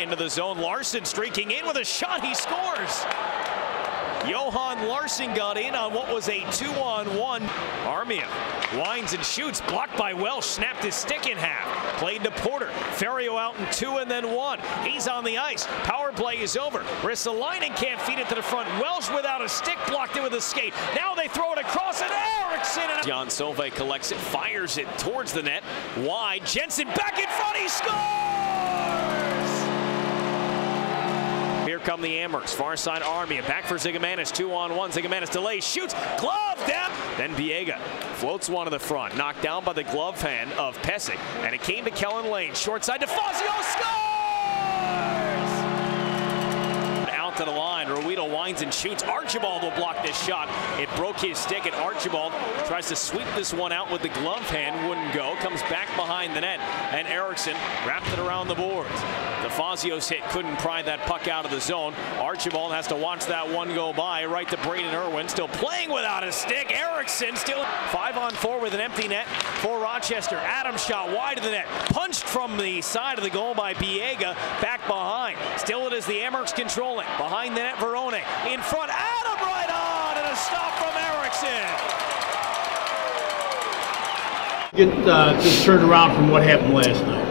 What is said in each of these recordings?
into the zone. Larson streaking in with a shot. He scores. Johan Larson got in on what was a 2-on-1. Armia winds and shoots, blocked by Welsh, snapped his stick in half. Played to Porter. Ferrio out in 2 and then 1. He's on the ice. Power play is over. Ristolainen can't feed it to the front. Welsh without a stick, blocked it with a skate. Now they throw it across, and Eriksson. John Solveig collects it, fires it towards the net. Wide. Jensen back in front. He scores! Here come the Amherst, far side Armia, back for Zigomanis, 2-on-1, Zigomanis delays, shoots, glove down, then Biega floats one to the front, knocked down by the glove hand of Pesic, and it came to Kellen Lane, short side to Fazio, scores! Out to the line, Ruido winds and shoots, Archibald will block this shot, it broke his stick, and Archibald tries to sweep this one out with the glove hand, wouldn't go, comes back behind the net, and Eriksson wrapped it around the boards. Fazio's hit couldn't pry that puck out of the zone. Archibald has to watch that one go by, right to Braden Irwin, still playing without a stick. Eriksson still 5-on-4 with an empty net for Rochester. Adams shot wide of the net, punched from the side of the goal by Biega, back behind. Still it is the Amherst controlling. Behind the net, Verone. In front, Adam right on, and a stop from Eriksson. Get this turned around from what happened last night.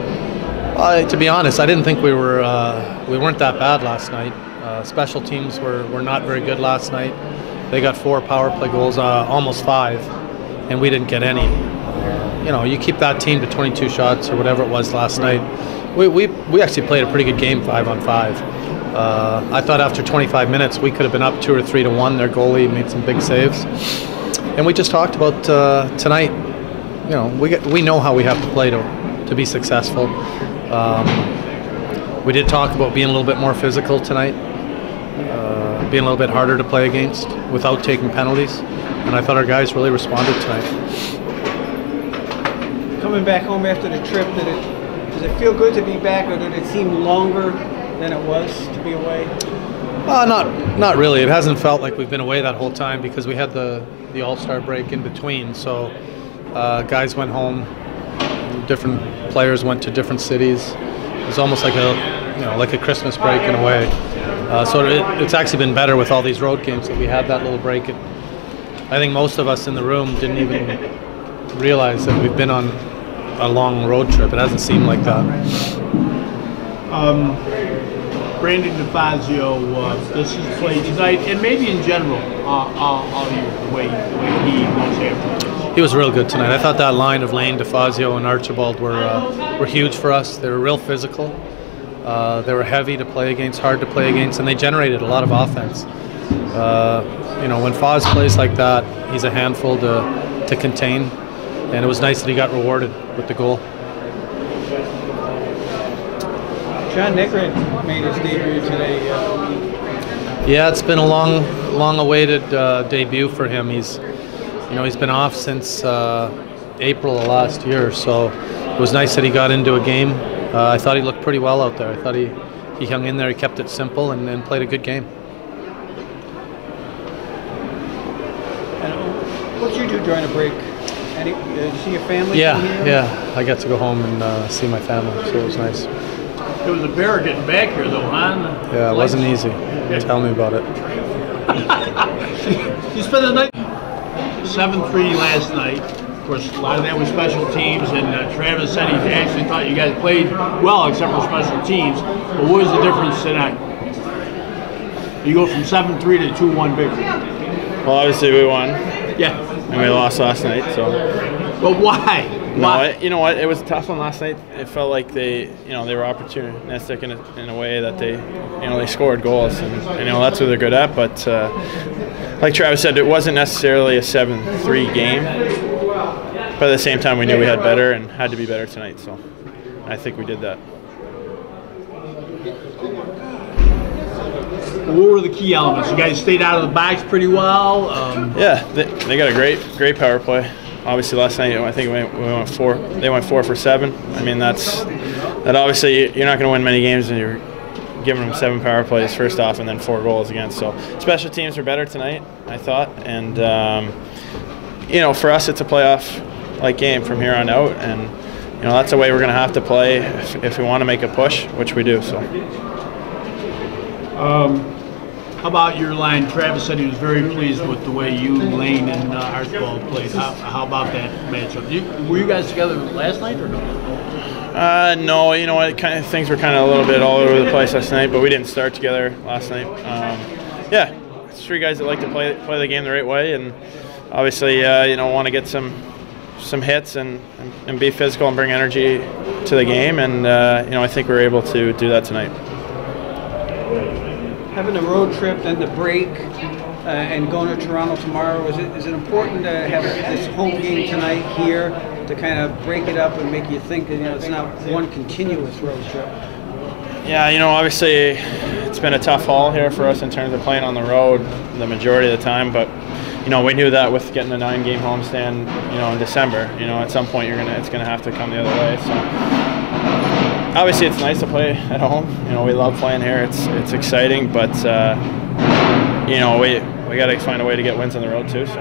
To be honest, I didn't think we weren't that bad last night. Special teams were not very good last night. They got 4 power play goals, almost 5, and we didn't get any. You know, you keep that team to 22 shots or whatever it was last night. We actually played a pretty good game, 5-on-5. I thought after 25 minutes we could have been up 2 or 3 to 1. Their goalie made some big saves, and we just talked about tonight. You know, we know how we have to play to be successful. We did talk about being a little bit more physical tonight, being a little bit harder to play against without taking penalties, and I thought our guys really responded tonight. Coming back home after the trip, does it feel good to be back, or did it seem longer than it was to be away? Not really. It hasn't felt like we've been away that whole time because we had the All-Star break in between, so guys went home. Different players went to different cities. It was almost like a Christmas break in a way. So it's actually been better with all these road games that we had that little break. I think most of us in the room didn't even realize that we've been on a long road trip. It hasn't seemed like that. Brandon DeFazio, this is played tonight, and maybe in general, all year, the way he goes after. He was real good tonight. I thought that line of Lane, DeFazio, and Archibald were huge for us. They were real physical. They were heavy to play against, hard to play against, and they generated a lot of offense. You know, when Faz plays like that, he's a handful to contain, and it was nice that he got rewarded with the goal. John Nickren made his debut today. Yeah, it's been a long-awaited debut for him. He's been off since April of last year, so it was nice that he got into a game. I thought he looked pretty well out there. I thought he hung in there, he kept it simple, and played a good game. And what did you do during the break? Did you see your family? Yeah. I got to go home and see my family, so it was nice. It was a bear getting back here, though, huh? Yeah, it wasn't easy. Yeah. Tell me about it. You spent the night 7-3 last night. Of course, a lot of that was special teams, and Travis said he actually thought you guys played well except for special teams. But what was the difference tonight? You go from 7-3 to 2-1 victory. Well, obviously we won. Yeah. And we lost last night, so. But why? No, you know what? It was a tough one last night. It felt like they were opportunistic in a way that they scored goals, and that's what they're good at. But like Travis said, it wasn't necessarily a 7-3 game. But at the same time, we knew we had better and had to be better tonight. So I think we did that. What were the key elements? You guys stayed out of the box pretty well. Yeah, they got a great power play. Obviously, last night I think we went 4. They went 4 for 7. I mean, that obviously you're not going to win many games when you're giving them 7 power plays first off and then 4 goals against. So special teams were better tonight, I thought, and for us it's a playoff-like game from here on out, and that's the way we're going to have to play if we want to make a push, which we do. So. How about your line? Travis said he was very pleased with the way you, Lane, and Archibald played. How about that matchup? Were you guys together last night or no? No, you know what? Things were kind of a little bit all over the place last night, but we didn't start together last night. Yeah, it's three guys that like to play the game the right way, and obviously, want to get some hits and be physical and bring energy to the game, and I think we were able to do that tonight. Having a road trip, then the break, and going to Toronto tomorrow, is it important to have this home game tonight here to kind of break it up and make you think that it's not one continuous road trip? Yeah, obviously it's been a tough haul here for us in terms of playing on the road the majority of the time, but we knew that with getting a 9-game homestand, in December, at some point it's gonna have to come the other way. So obviously it's nice to play at home. We love playing here. It's exciting, but we got to find a way to get wins on the road too. So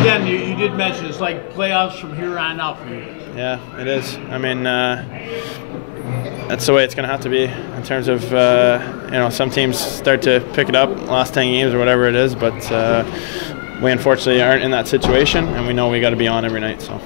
again, you did mention it's like playoffs from here on out for you. Yeah, it is. I mean, that's the way it's going to have to be in terms of some teams start to pick it up last 10 games or whatever it is, but we unfortunately aren't in that situation, and we know we got to be on every night. So.